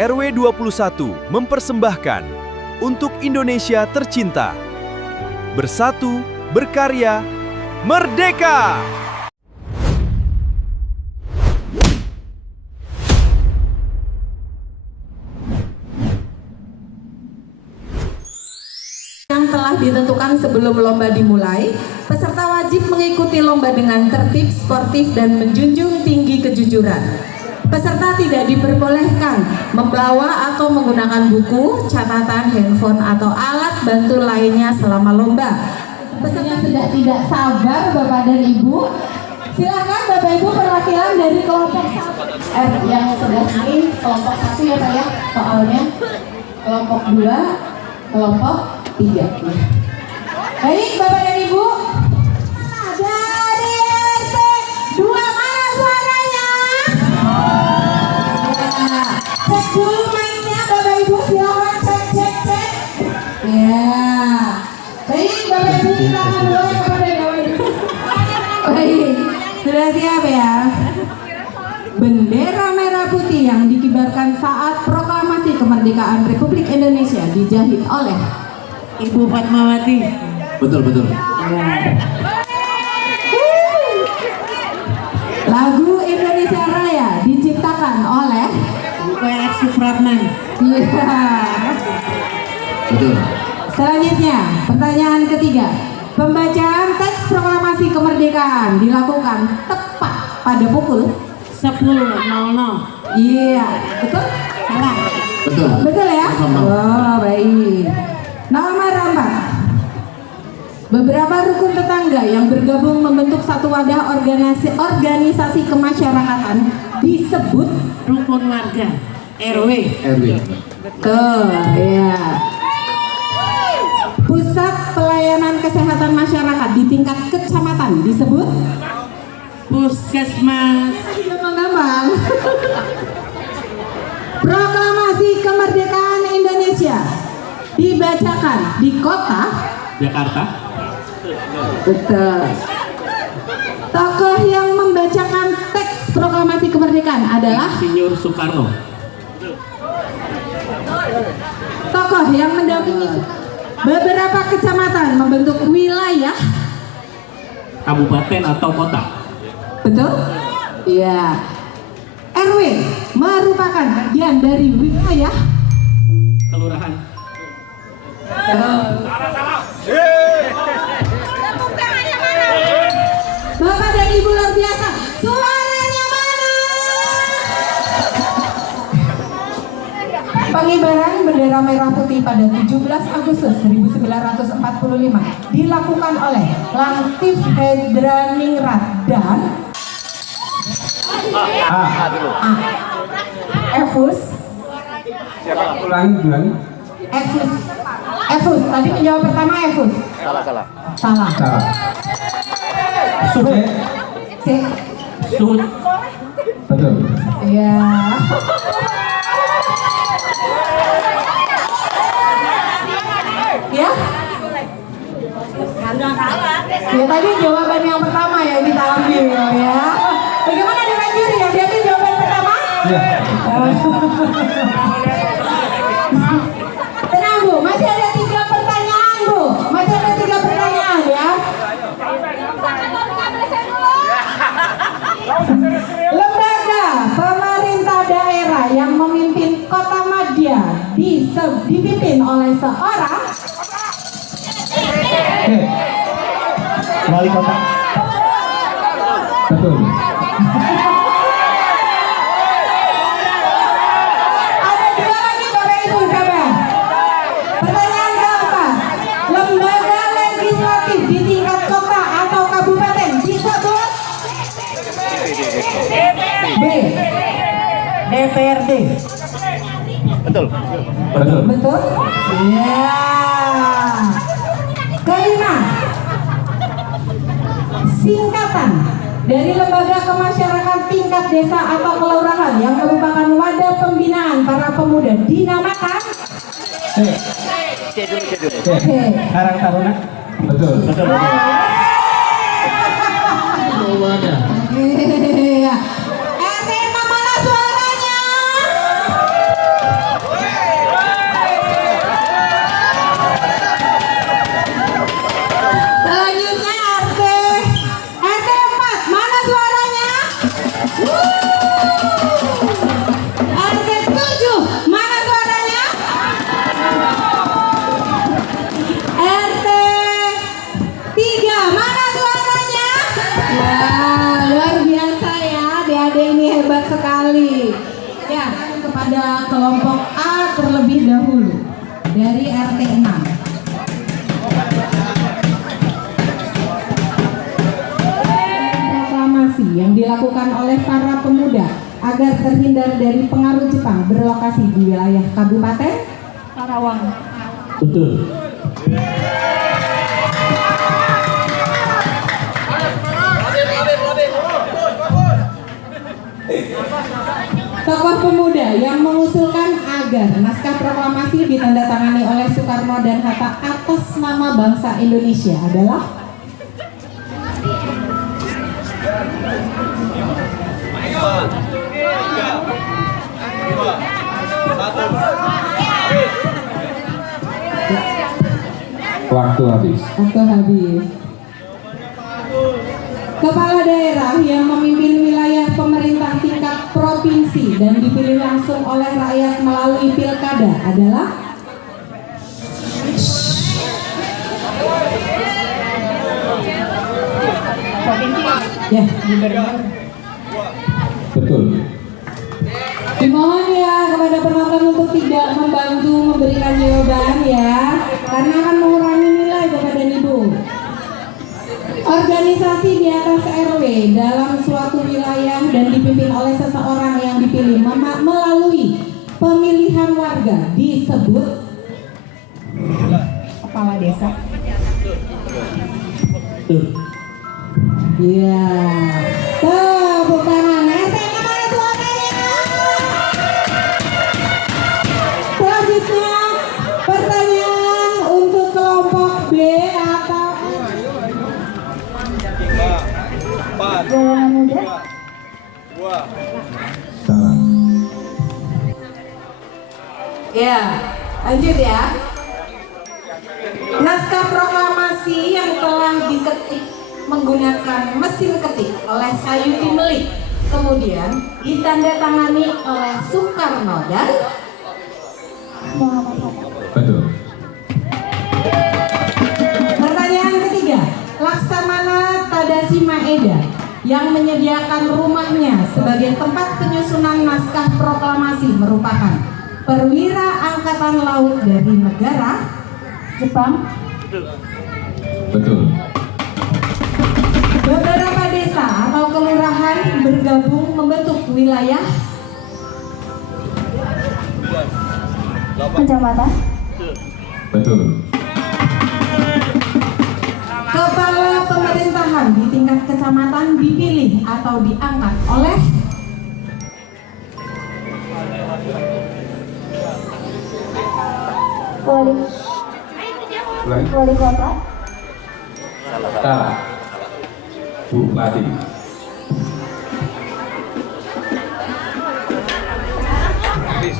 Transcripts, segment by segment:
RW 21 mempersembahkan untuk Indonesia tercinta. Bersatu, berkarya, merdeka! Yang telah ditentukan sebelum lomba dimulai, peserta wajib mengikuti lomba dengan tertib, sportif, dan menjunjung tinggi kejujuran. Peserta tidak diperbolehkan membawa atau menggunakan buku, catatan, handphone, atau alat bantu lainnya selama lomba. Peserta sudah tidak sabar Bapak dan Ibu. Silakan Bapak Ibu perwakilan dari kelompok 1. Yang sebelah sini kelompok 1 ya Pak ya, soalnya kelompok 2, kelompok 3. Baik Bapak dan Ibu. Dari RT 2 mana suaranya? Cek dulu mainnya Bapak Ibu, silakan cek. Ya. Baik Bapak Ibu, kita akan mulai kepada Bapak Ibu. Baik, sudah siap ya? Bendera merah putih yang dikibarkan saat proklamasi kemerdekaan Republik Indonesia dijahit oleh Ibu Fatmawati. Betul. Lagu Indonesia Raya diciptakan oleh W.F. Supratman. Iya. Betul. Selanjutnya, pertanyaan ketiga. Pembacaan teks proklamasi kemerdekaan dilakukan tepat pada pukul 10.00. Iya, betul? Salah. Betul ya? Oh, baik. Nomor 4. Beberapa rukun tetangga yang bergabung membentuk satu wadah organisasi kemasyarakatan disebut Rukun warga. RW. Betul, ya. Pusat pelayanan kesehatan masyarakat di tingkat kecamatan disebut Puskesmas. gampang. Proklamasi kemerdekaan Indonesia dibacakan di kota Jakarta. Betul. Tokoh yang membacakan teks proklamasi kemerdekaan adalah Insinyur Soekarno. tokoh yang mendampingi beberapa kecamatan membentuk wilayah Kabupaten atau kota. Betul? Iya. RW merupakan bagian dari wilayah Kelurahan. Bapak dan Ibu luar biasa. Suaranya mana? Pengibaran bendera merah putih pada 17 Agustus 1945 dilakukan oleh Latif Hedraningrat dan Efus. Ulang. Efus. Tadi penjawab pertama Efus. Salah. Sudah. C. Sud. Betul. Iya. Ya? Ya tadi jawaban yang pertama yang kita ambil ya. Bagaimana dengan juri ya? Dia jawaban pertama? Ya. Tenang Bu, masih ada 3 pertanyaan Bu. Masih ada 3 pertanyaan ya. Lembaga pemerintah daerah yang memimpin Kota Madya dipimpin oleh seorang Wali kota. Betul. Ada 2 lagi Bapak Ibu sabar. Pertanyaan keempat. Lembaga legislatif di tingkat kota atau kabupaten disebut B. DPRD. Betul. Betul? Iya. Kelima. Singkatan dari lembaga kemasyarakatan tingkat desa atau kelurahan yang merupakan wadah pembinaan para pemuda dinamakan Karang Taruna. Betul. Iya. RT mana suaranya? luar biasa ya, adik-adik ini hebat sekali. Ya, kepada kelompok A terlebih dahulu dari RT 6. Proklamasi yang dilakukan oleh para pemuda agar terhindar dari pengaruh Jepang berlokasi di wilayah Kabupaten Karawang. Betul. Tokoh pemuda yang mengusulkan agar naskah proklamasi ditandatangani oleh Soekarno dan Hatta atas nama bangsa Indonesia adalah Waktu habis. Waktu habis. Kepala daerah yang memimpin wilayah pemerintah tingkat provinsi dan dipilih langsung oleh rakyat melalui pilkada adalah ya, gubernur. Betul. Dimohon ya kepada penonton untuk tidak membantu memberikan jawaban ya, karena akan mengurangi nilai Bapak dan Ibu. Organisasi di atas RW dalam suatu wilayah dan dipimpin oleh seseorang yang dipilih melalui pemilihan warga disebut kepala desa. Betul. Iya. Tepuk tangan. RT mana suaranya? Selanjutnya pertanyaan untuk kelompok B atau golongan muda. Salah. Ya, lanjut ya. Naskah proklamasi yang telah diketik menggunakan mesin ketik oleh Sayuti Melik, kemudian ditandatangani oleh Soekarno dan Muhammad Hatta. Betul. Pertanyaan ketiga, Laksamana Tadashi Maeda yang menyediakan rumahnya sebagai tempat penyusunan naskah proklamasi merupakan perwira angkatan laut dari negara Jepang. Betul. Beberapa desa atau kelurahan bergabung membentuk wilayah kecamatan. Betul. Kepala pemerintahan di tingkat kecamatan dipilih atau diangkat oleh wali kota. Salah. Bupati. Habis.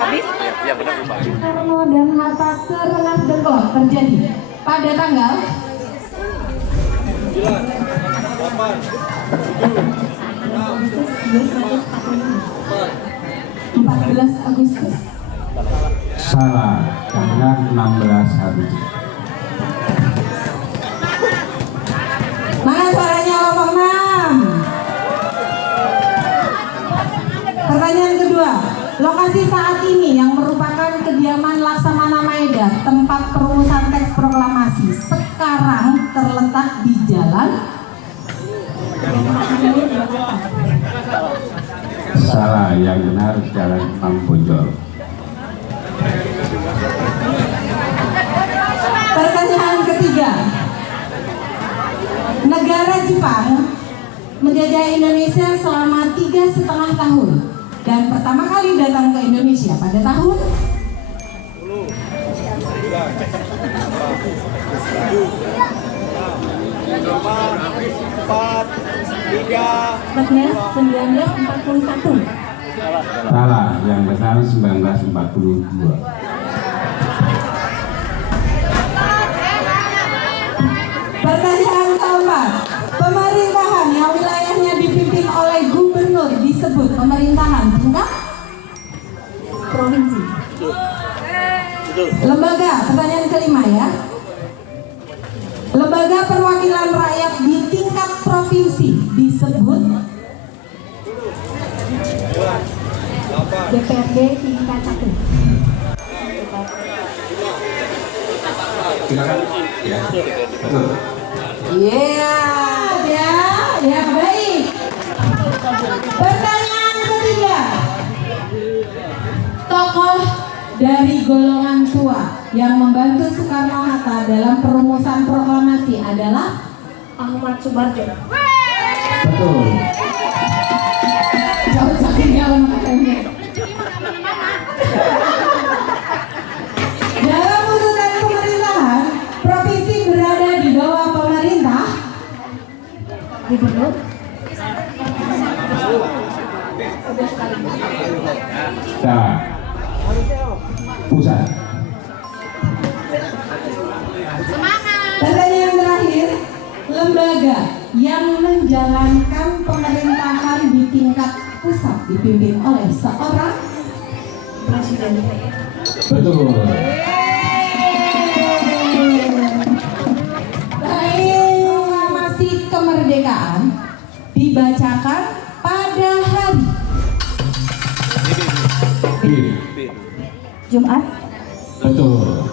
Habis? Ya benar Bupati. Soekarno dan Hatta serengas dengkol terjadi pada tanggal 14 Agustus. Salah. Karena 16 Agustus. Mana suaranya kelompok 6? Pertanyaan kedua, lokasi saat ini yang merupakan kediaman Laksamana Maeda, tempat perumusan teks proklamasi, sekarang terletak di jalan Salah. Yang benar Jalan Pampojol. Pertanyaan ketiga, negara Jepang menjajah Indonesia selama 3,5 tahun dan pertama kali datang ke Indonesia pada tahun 1941. Salah. Yang benar 1942. Pertanyaan keempat, pemerintahan yang wilayahnya dipimpin oleh gubernur disebut pemerintahan tingkat provinsi. Lembaga, pertanyaan kelima ya. Lembaga perwakilan rakyat di tingkat disebut DPRD tingkat 1. Silakan. Ya. Betul. Iya, ya baik. Pertanyaan ketiga. Tokoh dari golongan tua yang membantu Soekarno-Hatta dalam perumusan proklamasi adalah Ahmad Subarjo. Betul. jauh-jauh ya makanya. Dalam urutan pemerintahan, provinsi berada di bawah pemerintah Gubernur. Nah. Pusat. Pertanyaan terakhir, lembaga yang menjalankan pemerintahan di tingkat pusat dipimpin oleh seorang Presiden. Betul. Proklamasi kemerdekaan dibacakan pada hari B. Jumat. Betul.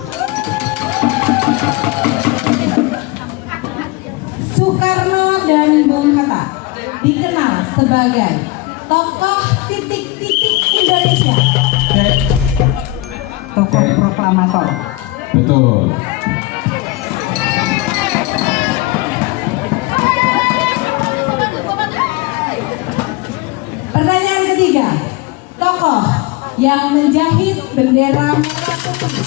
Soekarno dan Bung Hatta dikenal sebagai tokoh titik-titik Indonesia. Tokoh proklamator. Betul. Pertanyaan ketiga, tokoh yang menjahit bendera merah putih.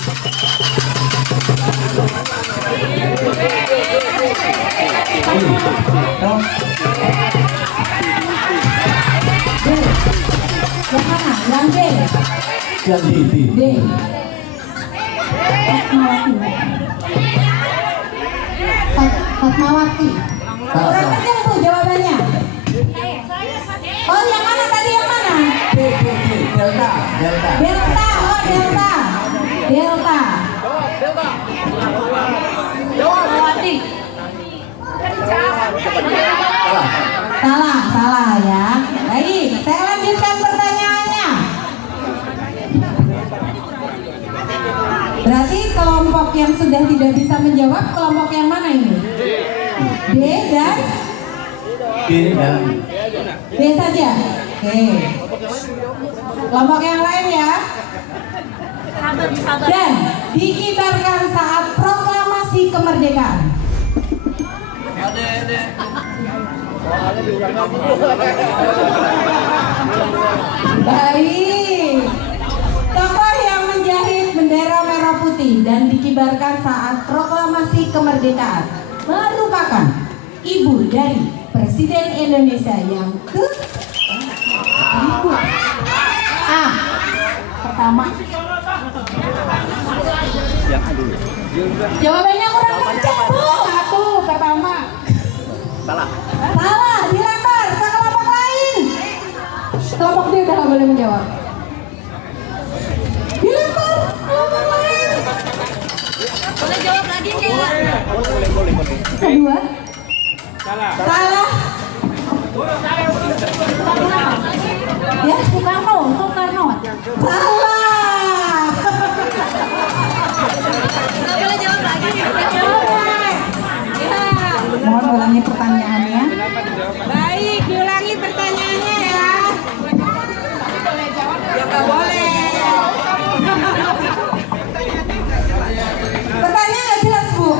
D. Yang mana? Yang D. Yang D. D. Fatmawati. Kurang kencang tuh jawabannya. Oh, yang mana tadi, yang mana? Delta. Delta. Oh, Delta. Delta. Fatmawati. Salah ya. Baik, saya lanjutkan pertanyaannya. Berarti kelompok yang sudah tidak bisa menjawab kelompok yang mana ini? D dan D saja. Oke. Kelompok yang lain ya. Dan dikibarkan saat proklamasi kemerdekaan. Baik. Tokoh yang menjahit bendera merah putih dan dikibarkan saat proklamasi kemerdekaan merupakan ibu dari Presiden Indonesia yang A. Pertama. Jawabannya kurang kencang, Bu. Satu, pertama. Salah, dilempar ke kelompok lain. Kelompok dia udah gak boleh menjawab. Dilempar kelompok lain. Boleh jawab lagi nggak? Kedua. Salah. Ya, Soekarno. Salah. Nggak boleh jawab lagi. Ya. Mohon ulangi pertanyaannya. Baik, diulangi pertanyaannya ya. Ya nggak boleh. Pertanyaan nggak jelas, Bu.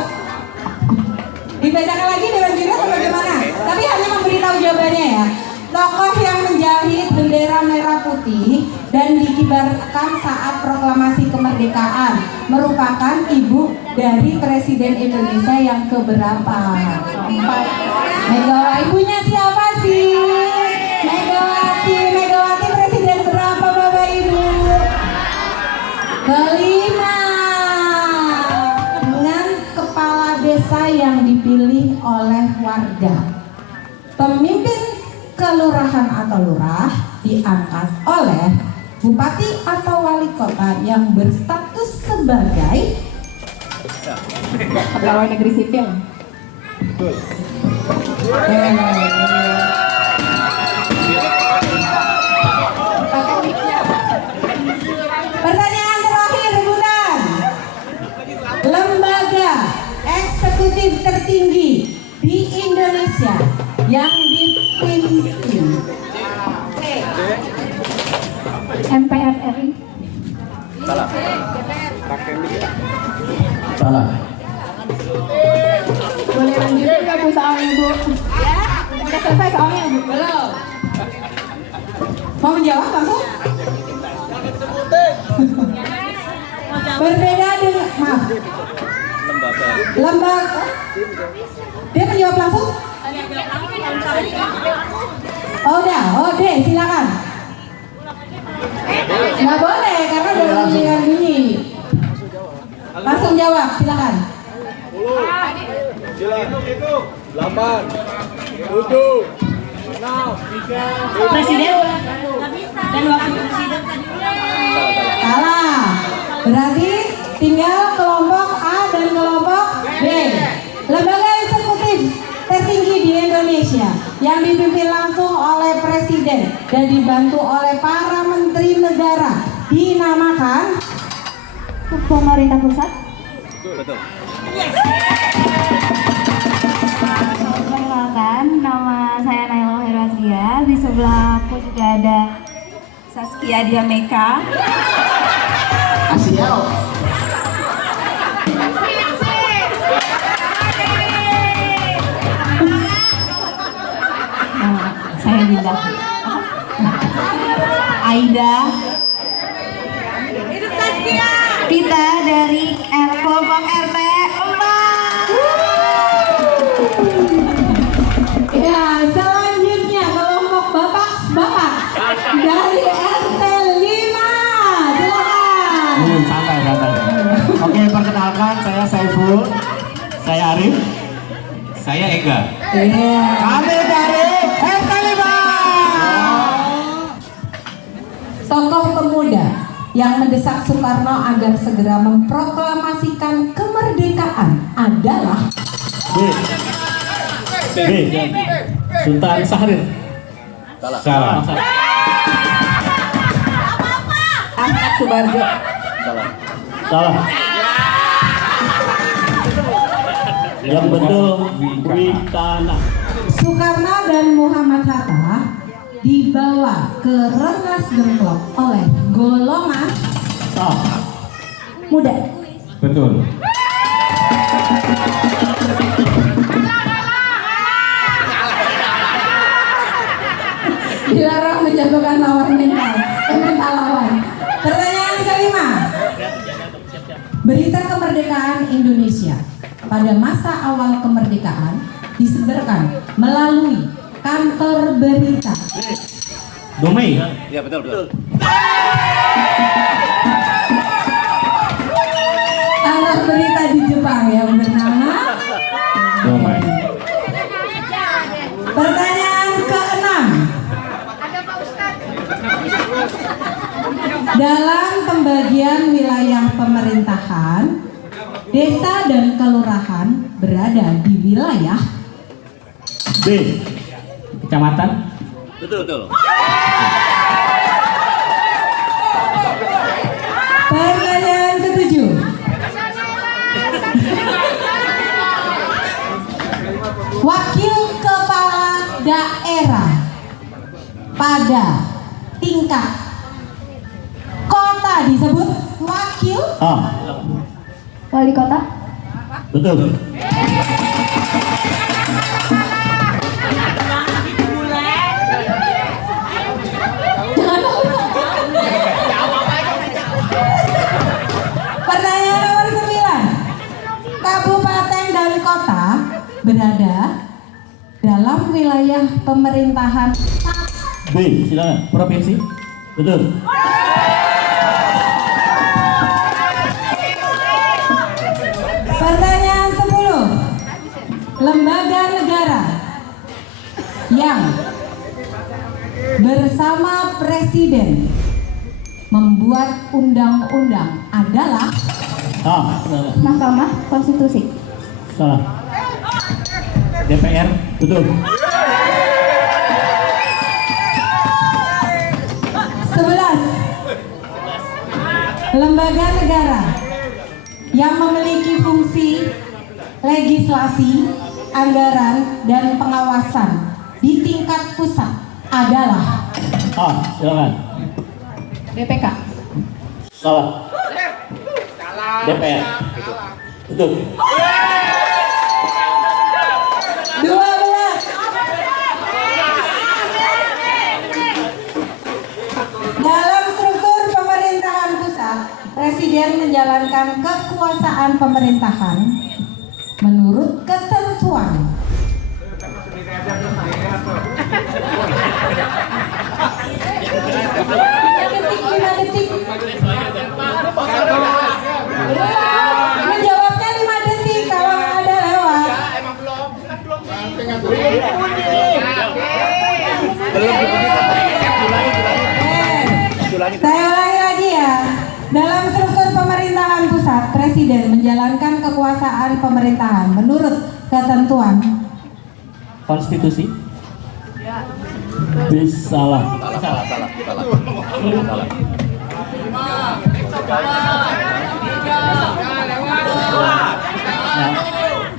Dibacakan lagi dengan jelas atau bagaimana? Tapi hanya memberitahu jawabannya ya. Tokoh yang menjahit bendera merah putih dan dikibarkan saat proklamasi kemerdekaan merupakan ibu dari Presiden Indonesia yang keberapa? Keempat. Megawati. Ibunya siapa sih? Megawati Presiden berapa, Bapak Ibu? Kelima. Dengan kepala desa yang dipilih oleh warga. Pemimpin kelurahan atau lurah diangkat oleh bupati atau wali kota yang berstatus sebagai pegawai negeri sipil. yang dipimpin MPR RI. Salah. Boleh lanjutin nggak Bu soalnya Bu? Ya, udah selesai soalnya Bu. belum mau menjawab langsung berbeda dengan maaf lembaga dia menjawab langsung oh udah oh deh silakan nggak boleh karena udah mendengar bunyi langsung jawab silakan 3. Presiden dan wakil presiden tadi. salah berarti tinggal kelompok A dan kelompok B. Lembaga eksekutif tertinggi di Indonesia yang dipimpin langsung oleh presiden dan dibantu oleh para menteri negara dinamakan Pemerintah pusat. Perkenalkan, nama saya Naila Herwazria. Di sebelah aku juga ada Saskia Diameka. Asial. Nah, saya Dinda. Aida. Kita dari kelompok RT 4. ya selanjutnya kelompok bapak dari RT 5 silakan. Santai. Oke, perkenalkan saya Saiful, saya Arif, saya Ega. Iya. Kami dari RT 5. Tokoh pemuda yang mendesak Soekarno agar segera memproklamasikan kemerdekaan adalah B. Sultan Syahrir. Salah. Ahmad Subarjo. Salah. Yang betul Witana. Soekarno dan Muhammad Hatta dibawa ke Rengas Dengklok oleh golongan muda. Betul. Dilarang menjatuhkan lawan mental lawan. Pertanyaan kelima. Berita kemerdekaan Indonesia pada masa awal kemerdekaan disebarkan melalui kantor berita. Domei. Kantor berita di Jepang yang bernama. Domai. Pertanyaan keenam. Dalam pembagian wilayah pemerintahan, desa dan kelurahan berada di wilayah B. Kecamatan. Pertanyaan ketujuh. Wakil kepala daerah pada tingkat kota disebut wakil. Wali kota. Betul. Pertanyaan nomor 9. Kabupaten dan kota berada dalam wilayah pemerintahan B. Silakan. Provinsi. Betul. Pertanyaan 10. Lembaga negara yang bersama presiden membuat undang-undang adalah Mahkamah Konstitusi. Salah. DPR. Betul. 11. Lembaga negara yang memiliki fungsi legislasi, anggaran, dan pengawasan adalah Silakan. BPK. Salah. DPR. Betul. 12. Dalam struktur pemerintahan pusat, Presiden menjalankan kekuasaan pemerintahan menurut ketentuan. Lima detik. Menjawabnya 5 detik kalau ada lewat. Saya ulangi lagi ya. Dalam struktur pemerintahan pusat, Presiden menjalankan kekuasaan pemerintahan menurut ketentuan Konstitusi. Salah.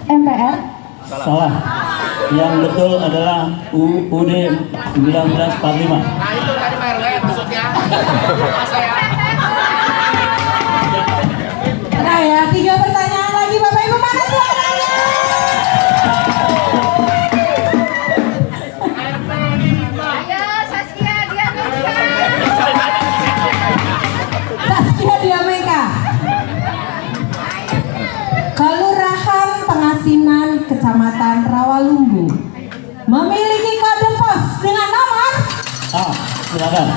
MPR. Salah. Yang betul adalah UUD 1945. Nah ya, 3 pertanyaan lagi Bapak Ibu, mana suaranya? Saskia Diameka. Kelurahan Pengasinan, Kecamatan Rawalumbu memiliki kode pos dengan nomor Silakan.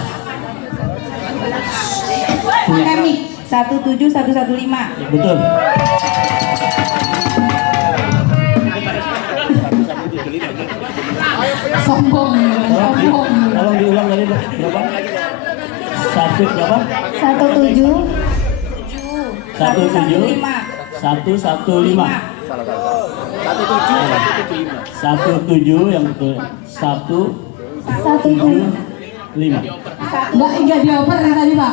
Kemik 17115. Betul. sombong. Tolong diulang tadi berapa? 1 berapa? 17 yang betul. 175. Enggak dioper yang tadi Pak.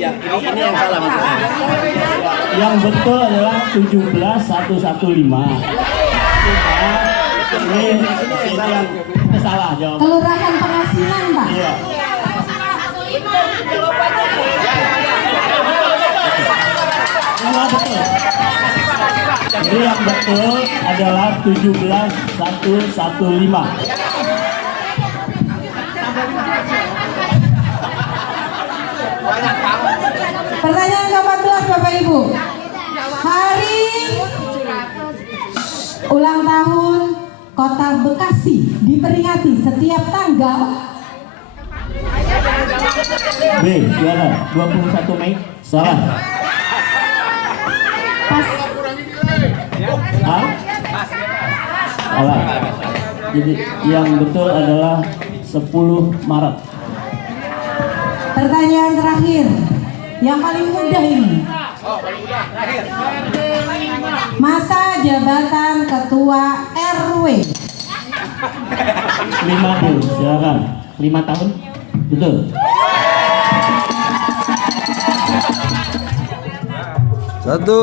Ini yang salah maksudnya. Yang betul adalah 17115. Ini yang salah jawab. Kelurahan Pengasinan Pak. Iya. Yang betul. Jadi yang betul adalah 17115. Pertanyaan ke-14 Bapak Ibu. Hari ulang tahun Kota Bekasi diperingati setiap tanggal B, silakan. 21 Mei. Salah. Pas. Salah. Jadi yang betul adalah 10 Maret. Pertanyaan terakhir, yang paling mudah ini. Masa jabatan Ketua RW. 50, silakan. 5 tahun. Betul. Satu.